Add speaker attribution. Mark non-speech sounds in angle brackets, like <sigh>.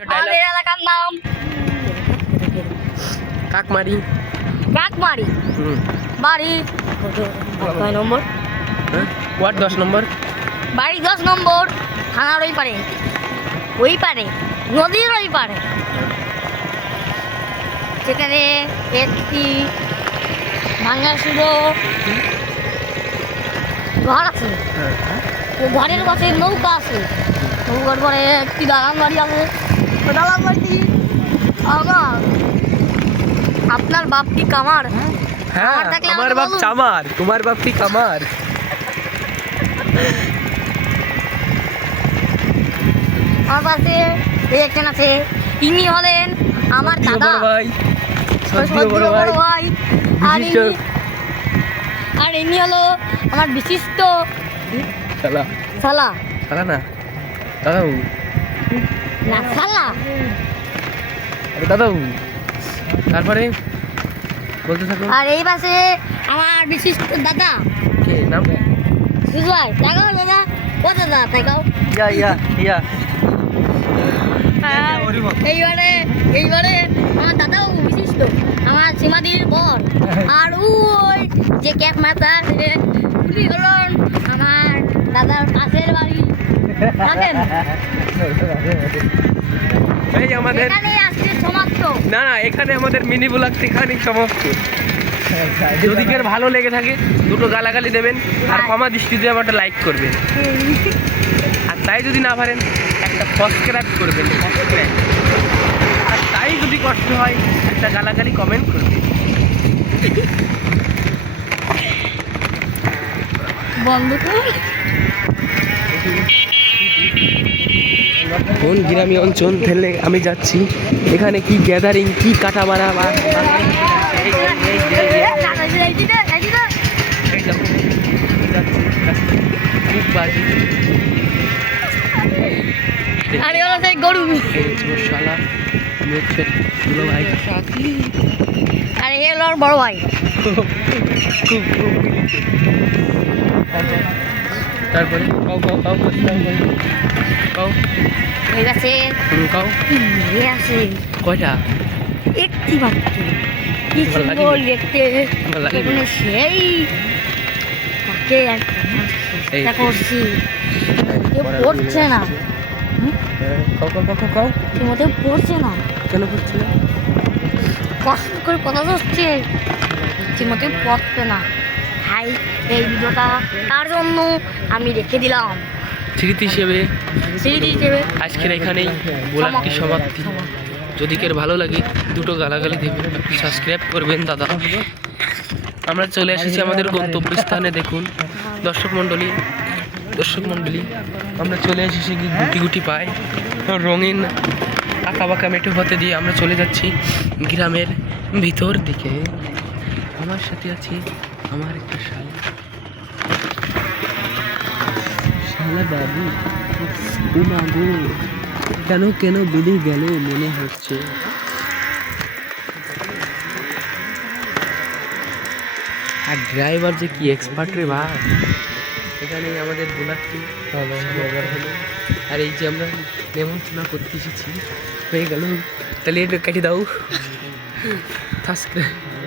Speaker 1: আমাদের এলাকার নাম?
Speaker 2: কাকমারি।
Speaker 1: কাকমারি? বাড়ি? কয় নম্বর?
Speaker 2: হ্যাঁ? ওয়ার্ড দশ নম্বর?
Speaker 1: বাড়ি দশ নম্বর। থানার ওই পারে। ওই পারে। নদীর ওই পারে। সেখানে একটি ভাঙা শুধু ঘর আছে।
Speaker 2: হ্যাঁ।
Speaker 1: ঘরের পাশে নৌকা আছে। নৌকার পরে একটি দালান বাড়ি আছে। বাড়ি আমার আপনার বাপ কি কামার?
Speaker 2: হ্যাঁ?
Speaker 1: আমার থাকলে
Speaker 2: আমার বাপ চামার তোমার বাপ কি কামার?
Speaker 1: আমার পাশে এই একজন আছে ইনি হলেন আমার দাদা।
Speaker 2: ভাই ভাই।
Speaker 1: আর ইনি আর ইনি হলো আমার বিশিষ্ট
Speaker 2: শালা।
Speaker 1: শালা।
Speaker 2: শালা না দাদাবু
Speaker 1: না
Speaker 2: আরে দাদাবু তারপরে বলতে থাকো।
Speaker 1: আর এই পাশে আমার বিশিষ্ট দাদা।
Speaker 2: কে নাম?
Speaker 1: সুজয় দেখাও দাদা। ও দাদা দেখাও।
Speaker 2: ইয়া ইয়া ইয়া।
Speaker 1: এইবারে এইবারে আমার দাদাও বিশিষ্ট। আমার সীমাদির বর। আর ওই যে ক্যাপ মাথা হলেন আমার দাদার পাশের বাড়ি।
Speaker 2: এই আমাদের না না এখানে আমাদের মিনি ব্লগ এখানেই সমাপ্ত। যদি কেউ ভালো লেগে থাকে দুটো গালাগালি দেবেন আর ক্ষমা দৃষ্টিতে আমারটা লাইক করবেন। <laughs> আর তাই যদি না পারেন একটা সাবস্ক্রাইব করবেন। আর তাই যদি কষ্ট হয় একটা গালাগালি কমেন্ট করবেন।
Speaker 1: বন্ধ
Speaker 2: গ্রামী অঞ্চল থেকে আমি যাচ্ছি। এখানে কি গ্যাদারিং কি কাটা মারা বা আমি
Speaker 1: আরে ওরা সেই গরু।
Speaker 2: এই হচ্ছে ওর শালা হচ্ছে দুলো ভাই
Speaker 1: আরে এ হলো বড় ভাই।
Speaker 2: খুব খুব তারপরে কাউ কাউ কাউ কাউ কাউ কাউ
Speaker 1: ঠিক আছে
Speaker 2: হুম, কাউ।
Speaker 1: এ আছে
Speaker 2: কয়টা?
Speaker 1: একটি মাত্র। কি সুন্দর দেখতে।
Speaker 2: ভালো
Speaker 1: সেই তাকে চেষ্টা করছি। কেউ পড়ছে না।
Speaker 2: হ্যাঁ, কাউ কাউ কাউ কাউ কাউ।
Speaker 1: কেউ মোটেও পড়ছে না।
Speaker 2: কেন করছে না
Speaker 1: কষ্ট করে কথা হচ্ছে। ঠিক মতো পড়ছে না। হাই এই ভিডিওটা তার জন্য আমি রেখে দিলাম।
Speaker 2: স্মৃতি হিসেবে
Speaker 1: স্মৃতি হিসেবে।
Speaker 2: আজকের এখানেই সমাপ্তি। যদি কের ভালো লাগে দুটো গালাগালি দেবেন সাবস্ক্রাইব করবেন দাদা। আমরা চলে এসেছি আমাদের গন্তব্যস্থানে দেখুন। দর্শক মণ্ডলী দর্শক মণ্ডলী আমরা চলে এসেছি গুটি গুটি পাই রঙিন আঁকা বাঁকা মেঠো হতে দিয়ে আমরা চলে যাচ্ছি গ্রামের ভিতর দিকে। আমার সাথে আছে আমার একটা শালা। শালা বাবু উমা গো কেন কেন বেঁধে গেল মনে হচ্ছে? আর ড্রাইভার যে কি এক্সপার্ট রে ভাই। এখানে আমাদের বোলারটি হলো। আর এই যে আমরা নেমন্তন্ন করতে এসেছি হয়ে গেল। তাহলে এটা কেটে দাও। <laughs> সাবস্ক্রাইব